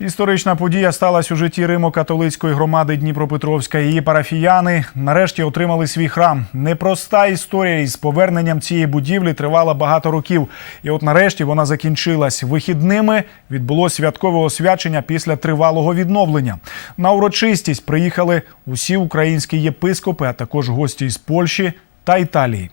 Історична подія сталася у житті Римо-католицької громади Дніпропетровська. Її парафіяни нарешті отримали свій храм. Непроста історія із поверненням цієї будівлі тривала багато років. І от нарешті вона закінчилась. Вихідними відбулось святкове освячення після тривалого відновлення. На урочистість приїхали усі українські єпископи, а також гості із Польщі та Італії.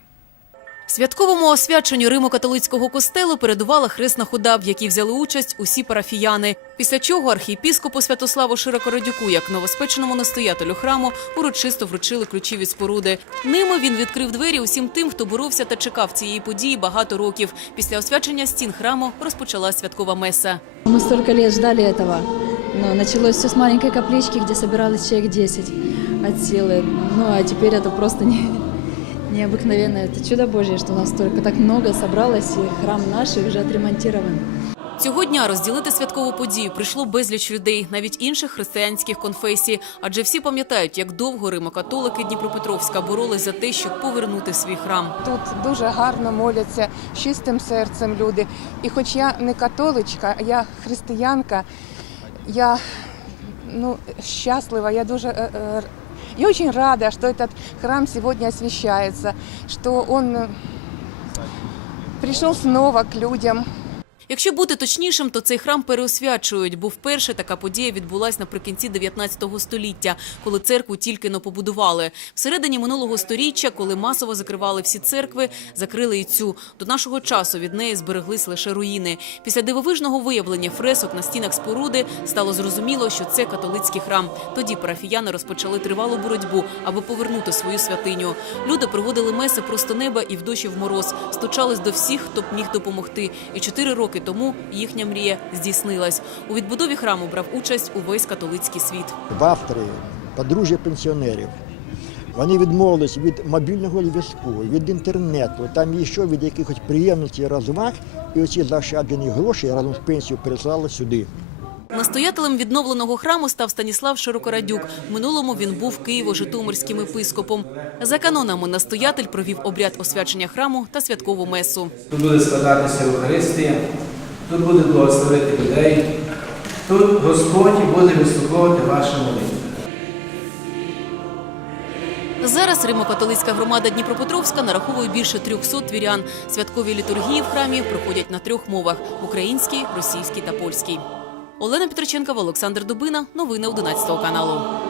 Святковому освяченню Римо-католицького костелу передувала хресна хода, в якій взяли участь усі парафіяни. Після чого архієпіскопу Святославу Широкородюку, як новоспеченому настоятелю храму, урочисто вручили ключі від споруди. Ними він відкрив двері усім тим, хто боровся та чекав цієї події багато років. Після освячення стін храму розпочалась святкова меса. Мы столько лет ждали этого. Но началось все с маленькой каплички, где собиралось человек 10 от силы. Ну а теперь это просто не, необыкновенно. Это чудо Божье, что у нас столько так много собралось, и храм наш и уже отремонтирован. Цього дня розділити святкову подію прийшло безліч людей, навіть інших християнських конфесій. Адже всі пам'ятають, як довго римо-католики Дніпропетровська боролись за те, щоб повернути свій храм. Тут дуже гарно моляться з чистим серцем люди. І хоч я не католичка, я християнка, я ну, щаслива, я дуже э, э, я очень рада, что этот храм сегодня освещается, что он э, пришел снова к людям. Якщо бути точнішим, то цей храм переосвячують, бо вперше така подія відбулась наприкінці 19 століття, коли церкву тільки но побудували. Всередині минулого сторіччя, коли масово закривали всі церкви, закрили і цю. До нашого часу від неї збереглись лише руїни. Після дивовижного виявлення фресок на стінах споруди стало зрозуміло, що це католицький храм. Тоді парафіяни розпочали тривалу боротьбу, аби повернути свою святиню. Люди проводили меси просто неба і в дощі в мороз, стучались до всіх, хто б міг допомогти. І чотири роки тому їхня мрія здійснилась. У відбудові храму брав участь увесь католицький світ. в Австрії подружжя пенсіонерів. Вони відмовились від мобільного зв'язку, від інтернету, там ще від якихось приємностей розваг, і оці заощаджені гроші разом з пенсією переслали сюди. Настоятелем відновленого храму став Станіслав Широкорадюк. В минулому він був Києво-Житомирським епископом. За канонами настоятель провів обряд освячення храму та святкову месу. Тут буде складатися Евхаристія, тут буде благословити людей, тут Господь буде вислуховувати ваші молитви. Зараз Римо-католицька громада Дніпропетровська нараховує більше 300 вірян. Святкові літургії в храмі проходять на трьох мовах – українській, російській та польській. Олена Петриченкова, Олександр Дубина. Новини 11 каналу.